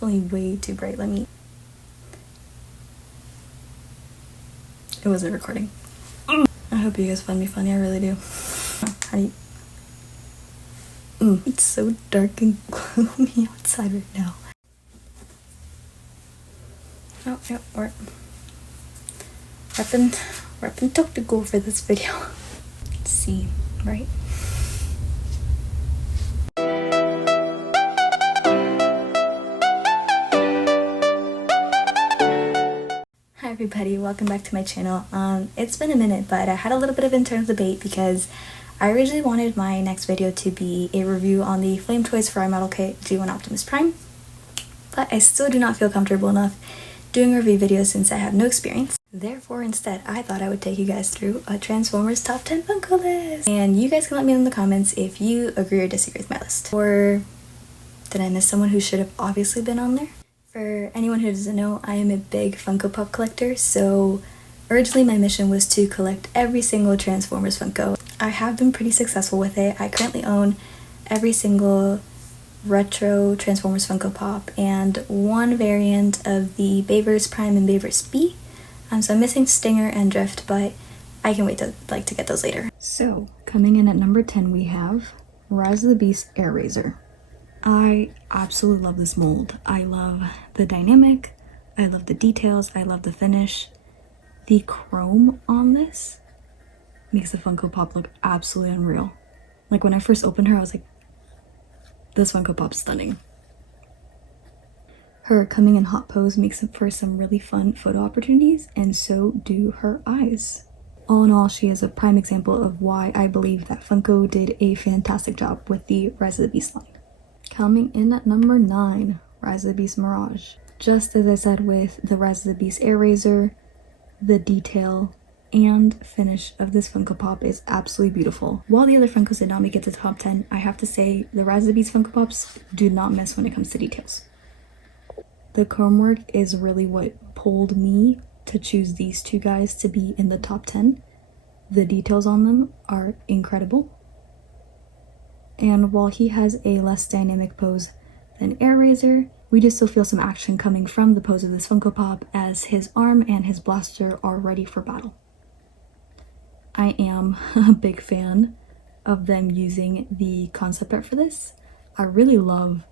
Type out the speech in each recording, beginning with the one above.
definitely way too bright. It wasn't recording. I hope you guys find me funny, I really do. How do you... It's so dark and gloomy outside right now. Oh, yeah, we're up in Tokyo for this video. Let's see, right? Hi everybody, welcome back to my channel. It's been a minute, but I had a little bit of internal debate because I originally wanted my next video to be a review on the Flame Toys Fry Model Kit G1 Optimus Prime, but I still do not feel comfortable enough doing a review video since I have no experience. Therefore, instead, I thought I would take you guys through a Transformers Top 10 Funko list. And you guys can let me know in the comments if you agree or disagree with my list. Or did I miss someone who should have obviously been on there? For anyone who doesn't know, I am a big Funko Pop collector, so originally my mission was to collect every single Transformers Funko. I have been pretty successful with it. I currently own every single retro Transformers Funko Pop and one variant of the Bayverse Prime and Bayverse B. So I'm missing Stinger and Drift, but I can wait to get those later. So coming in at number 10 we have Rise of the Beast Air Razor. I absolutely love this mold. I love the dynamic, I love the details, I love the finish. The chrome on this makes the Funko Pop look absolutely unreal. Like when I first opened her, I was like, this Funko Pop's stunning. Her coming in hot pose makes it for some really fun photo opportunities, and so do her eyes. All in all, she is a prime example of why I believe that Funko did a fantastic job with the Rise of the Beast line. Coming in at number 9, Rise of the Beast Mirage. Just as I said with the Rise of the Beast Air Razor, the detail and finish of this Funko Pop is absolutely beautiful. While the other Funkos did not make it to the top 10, I have to say the Rise of the Beast Funko Pops do not miss when it comes to details. The chrome work is really what pulled me to choose these two guys to be in the top 10. The details on them are incredible. And while he has a less dynamic pose than Air Razor, we do still feel some action coming from the pose of this Funko Pop as his arm and his blaster are ready for battle. I am a big fan of them using the concept art for this. I really love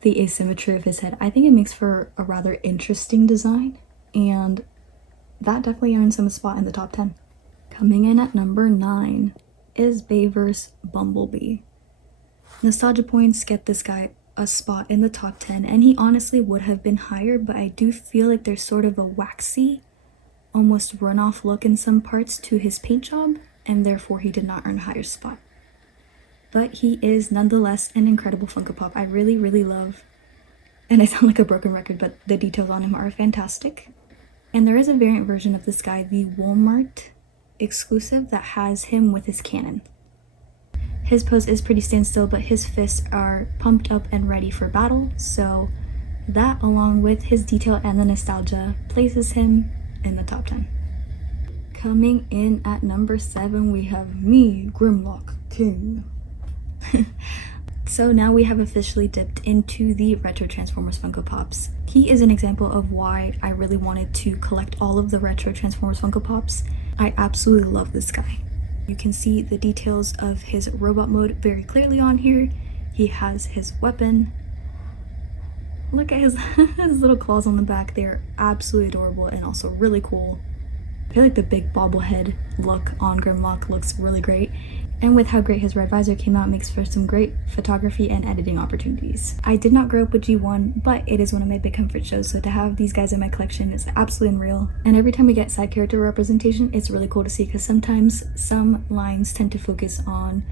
the asymmetry of his head. I think it makes for a rather interesting design, and that definitely earns him a spot in the top 10. Coming in at number 9 is Bayverse Bumblebee. Nostalgia points get this guy a spot in the top 10, and he honestly would have been higher, but I do feel like there's sort of a waxy, almost runoff look in some parts to his paint job, and therefore he did not earn a higher spot. But he is nonetheless an incredible Funko Pop. I really, really love, and I sound like a broken record, but the details on him are fantastic. And there is a variant version of this guy, the Walmart exclusive, that has him with his cannon. His pose is pretty standstill, but his fists are pumped up and ready for battle, so that, along with his detail and the nostalgia, places him in the top 10. Coming in at number 7, we have me, Grimlock King. So now we have officially dipped into the retro Transformers Funko Pops. He is an example of why I really wanted to collect all of the retro Transformers Funko Pops. I absolutely love this guy. You can see the details of his robot mode very clearly on here. He has his weapon. Look at his, his little claws on the back. They're absolutely adorable and also really cool. I feel like the big bobblehead look on Grimlock looks really great. And with how great his red visor came out, makes for some great photography and editing opportunities. I did not grow up with G1, but it is one of my big comfort shows, so to have these guys in my collection is absolutely unreal. And every time we get side character representation, it's really cool to see, because sometimes some lines tend to focus on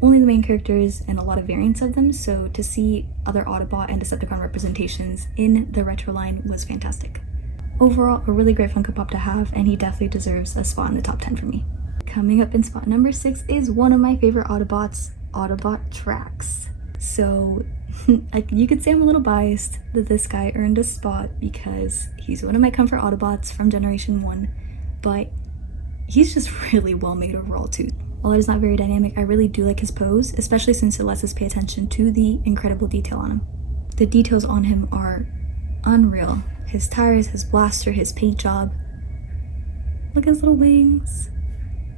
only the main characters and a lot of variants of them, so to see other Autobot and Decepticon representations in the retro line was fantastic. Overall, a really great Funko Pop to have, and he definitely deserves a spot in the top 10 for me. Coming up in spot number 6 is one of my favorite Autobots, Autobot Trax. So you could say I'm a little biased that this guy earned a spot because he's one of my comfort Autobots from Generation 1, but he's just really well made overall too. While it is not very dynamic, I really do like his pose, especially since it lets us pay attention to the incredible detail on him. The details on him are unreal. His tires, his blaster, his paint job. Look at his little wings.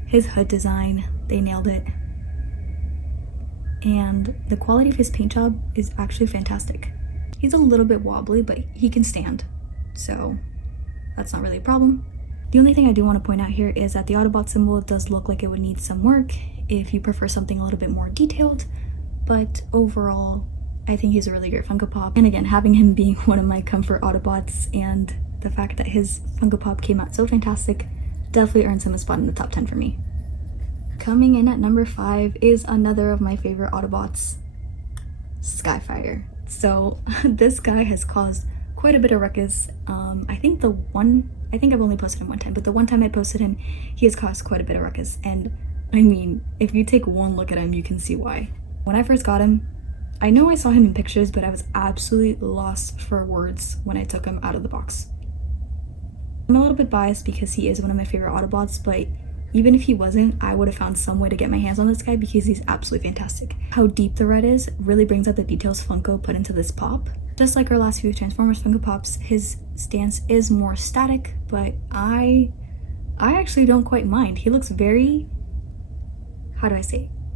His hood design, they nailed it. And the quality of his paint job is actually fantastic. He's a little bit wobbly, but he can stand, so that's not really a problem. The only thing I do want to point out here is that the Autobot symbol does look like it would need some work if you prefer something a little bit more detailed, but overall, I think he's a really great Funko Pop. And again, having him being one of my comfort Autobots and the fact that his Funko Pop came out so fantastic definitely earns him a spot in the top 10 for me. Coming in at number 5 is another of my favorite Autobots, Skyfire. So this guy has caused quite a bit of ruckus. I think I've only posted him one time, but the one time I posted him, he has caused quite a bit of ruckus. And I mean, if you take one look at him, you can see why. When I first got him, I know I saw him in pictures, but I was absolutely lost for words when I took him out of the box. I'm a little bit biased because he is one of my favorite Autobots, but even if he wasn't, I would have found some way to get my hands on this guy because he's absolutely fantastic. How deep the red is really brings out the details Funko put into this pop. Just like our last few Transformers Funko Pops, his stance is more static, but I actually don't quite mind. He looks very,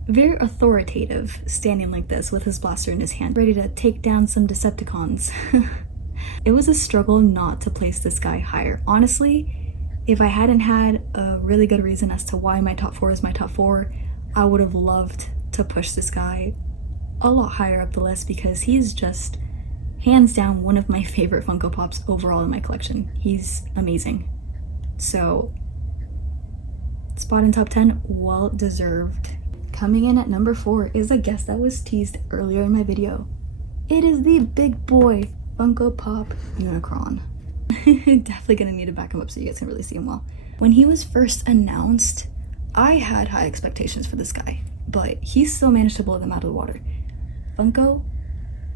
very authoritative standing like this with his blaster in his hand, ready to take down some Decepticons. It was a struggle not to place this guy higher. Honestly, if I hadn't had a really good reason as to why my top 4 is my top 4, I would have loved to push this guy a lot higher up the list because he's just hands down one of my favorite Funko Pops overall in my collection. He's amazing. So, spot in top 10, well deserved. Coming in at number 4 is a guest that was teased earlier in my video. It is the big boy Funko Pop Unicron. Definitely gonna need to back him up so you guys can really see him well. When he was first announced, I had high expectations for this guy, but he still managed to blow them out of the water. Funko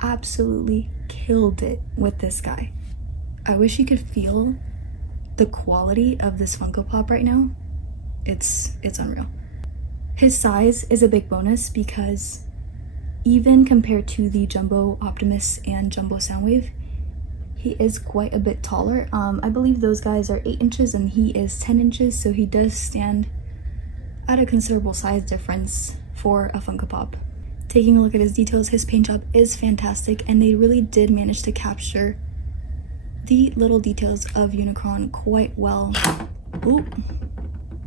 absolutely killed it with this guy. I wish you could feel the quality of this Funko Pop right now. It's unreal. His size is a big bonus because even compared to the Jumbo Optimus and Jumbo Soundwave, he is quite a bit taller. I believe those guys are 8 inches and he is 10 inches, so he does stand at a considerable size difference for a Funko Pop. Taking a look at his details, his paint job is fantastic, and they really did manage to capture the little details of Unicron quite well. Ooh,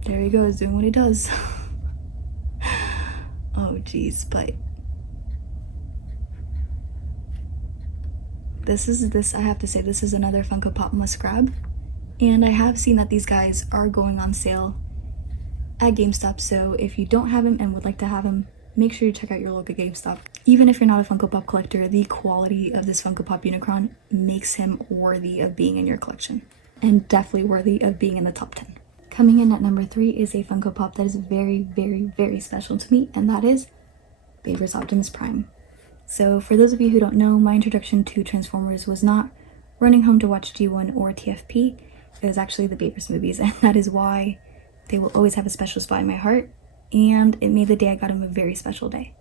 there he goes, doing what he does. Oh geez, but I have to say, this is another Funko Pop must grab. And I have seen that these guys are going on sale at GameStop, so if you don't have him and would like to have him, make sure you check out your local GameStop. Even if you're not a Funko Pop collector, the quality of this Funko Pop Unicron makes him worthy of being in your collection. And definitely worthy of being in the top 10. Coming in at number 3 is a Funko Pop that is very, very, very special to me, and that is Baby's Optimus Prime. So for those of you who don't know, my introduction to Transformers was not running home to watch G1 or TFP. It was actually the Baby's movies, and that is why they will always have a special spot in my heart, and it made the day I got him a very special day.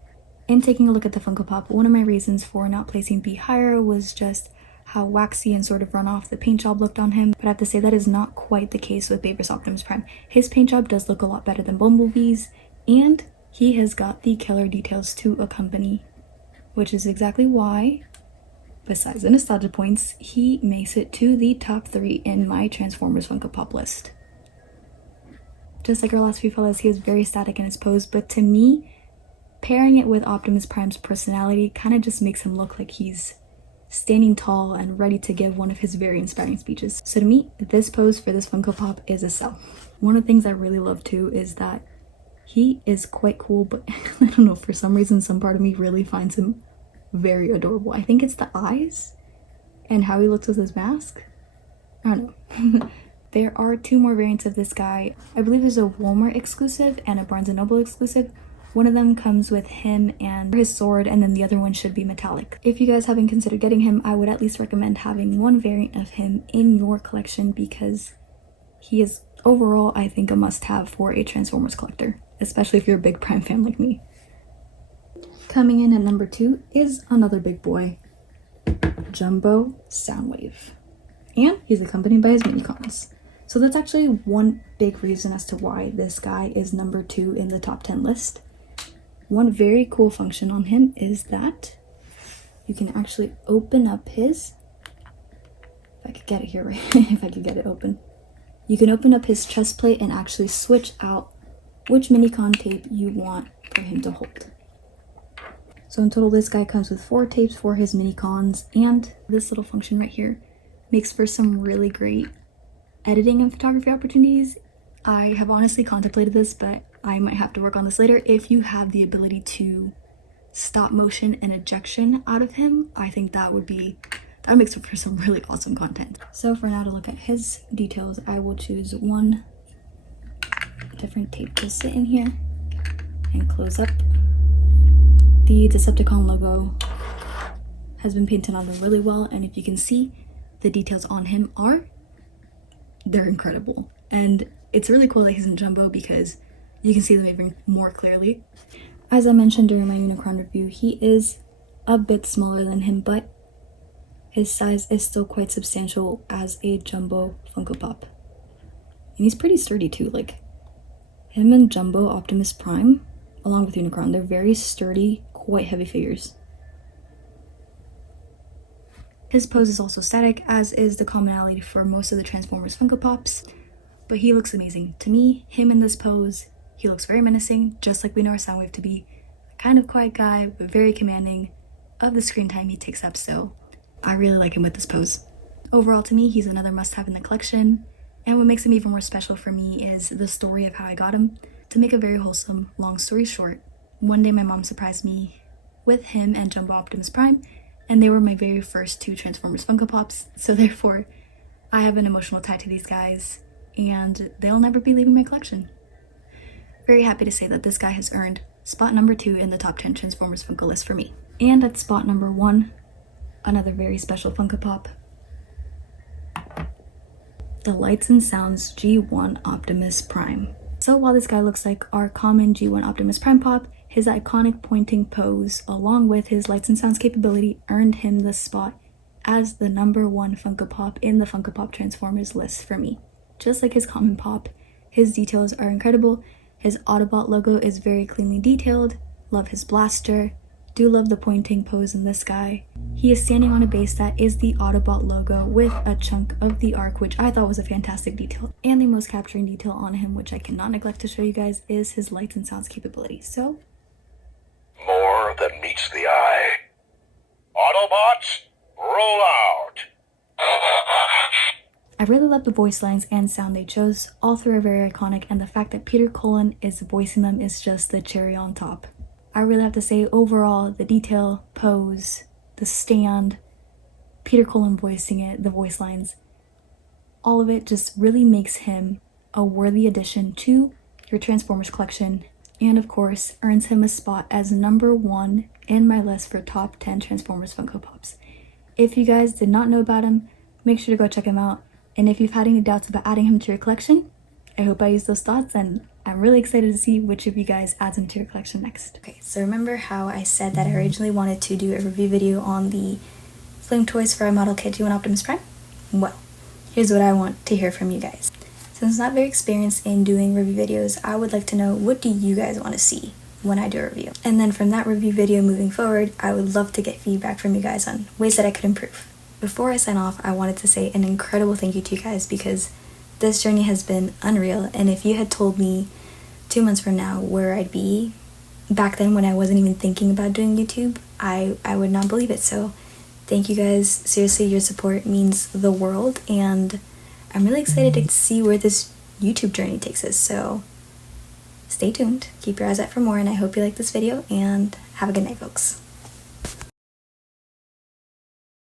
In taking a look at the Funko Pop, one of my reasons for not placing B higher was just how waxy and sort of run off the paint job looked on him, but I have to say that is not quite the case with Baby's Optimus Prime. His paint job does look a lot better than Bumblebee's, and he has got the killer details to accompany, which is exactly why, besides the nostalgia points, he makes it to the top 3 in my Transformers Funko Pop list. Just like our last few fellas, he is very static in his pose, but to me, pairing it with Optimus Prime's personality kind of just makes him look like he's standing tall and ready to give one of his very inspiring speeches. So to me, this pose for this Funko Pop is a sell. One of the things I really love too is that he is quite cool, but I don't know, for some reason, some part of me really finds him very adorable. I think it's the eyes and how he looks with his mask. I don't know. There are 2 more variants of this guy. I believe there's a Walmart exclusive and a Barnes & Noble exclusive. One of them comes with him and his sword, and then the other one should be metallic. If you guys haven't considered getting him, I would at least recommend having one variant of him in your collection because he is overall, I think, a must-have for a Transformers collector, especially if you're a big Prime fan like me. Coming in at number 2 is another big boy, Jumbo Soundwave. And he's accompanied by his mini cons. So that's actually one big reason as to why this guy is number 2 in the top 10 list. One very cool function on him is that you can actually open up his, if I could get it here right, if I could get it open. You can open up his chest plate and actually switch out which mini-con tape you want for him to hold. So in total, this guy comes with 4 tapes for his mini-cons, and this little function right here makes for some really great editing and photography opportunities. I have honestly contemplated this, but I might have to work on this later. If you have the ability to stop motion and ejection out of him, I think that would make for some really awesome content. So for now, to look at his details, I will choose one different tape to sit in here and close up. The Decepticon logo has been painted on there really well, and if you can see, the details on him they're incredible. And it's really cool that he's in jumbo because you can see them even more clearly. As I mentioned during my Unicron review, he is a bit smaller than him, but his size is still quite substantial as a jumbo Funko Pop. And he's pretty sturdy too. Like, him and Jumbo Optimus Prime, along with Unicron, they're very sturdy, quite heavy figures. His pose is also static, as is the commonality for most of the Transformers Funko Pops, but he looks amazing. To me, him in this pose, he looks very menacing, just like we know our Soundwave to be. A kind of quiet guy, but very commanding of the screen time he takes up, so I really like him with this pose. Overall, to me, he's another must-have in the collection, and what makes him even more special for me is the story of how I got him. To make a very wholesome, long story short, one day my mom surprised me with him and Jumbo Optimus Prime, and they were my very first 2 Transformers Funko Pops, so therefore I have an emotional tie to these guys, and they'll never be leaving my collection. Very happy to say that this guy has earned spot number 2 in the top 10 Transformers Funko list for me. And at spot number 1, another very special Funko Pop, the Lights and Sounds G1 Optimus Prime. So while this guy looks like our common G1 Optimus Prime Pop, his iconic pointing pose, along with his lights and sounds capability, earned him the spot as the number 1 Funko Pop in the Funko Pop Transformers list for me. Just like his common pop, his details are incredible. His Autobot logo is very cleanly detailed. Love his blaster. Do love the pointing pose in this guy. He is standing on a base that is the Autobot logo with a chunk of the arc, which I thought was a fantastic detail. And the most capturing detail on him, which I cannot neglect to show you guys, is his lights and sounds capability. So, more than meets the eye. Autobots, roll out! I really love the voice lines and sound they chose. All 3 are very iconic, and the fact that Peter Cullen is voicing them is just the cherry on top. I really have to say, overall, the detail, pose, the stand, Peter Cullen voicing it, the voice lines, all of it just really makes him a worthy addition to your Transformers collection, and of course, earns him a spot as number 1 in my list for top 10 Transformers Funko Pops. If you guys did not know about him, make sure to go check him out, and if you've had any doubts about adding him to your collection, I hope I used those thoughts, and I'm really excited to see which of you guys adds him to your collection next. Okay, so remember how I said that I originally wanted to do a review video on the Flame Toys for our model kit G1 Optimus Prime? Well, here's what I want to hear from you guys. Since I'm not very experienced in doing review videos, I would like to know, what do you guys want to see when I do a review? And then from that review video moving forward, I would love to get feedback from you guys on ways that I could improve. Before I sign off, I wanted to say an incredible thank you to you guys, because this journey has been unreal, and if you had told me 2 months from now where I'd be back then when I wasn't even thinking about doing YouTube, I would not believe it. So thank you guys. Seriously, your support means the world, and I'm really excited to see where this YouTube journey takes us. So stay tuned, keep your eyes out for more, and I hope you like this video, and have a good night, folks.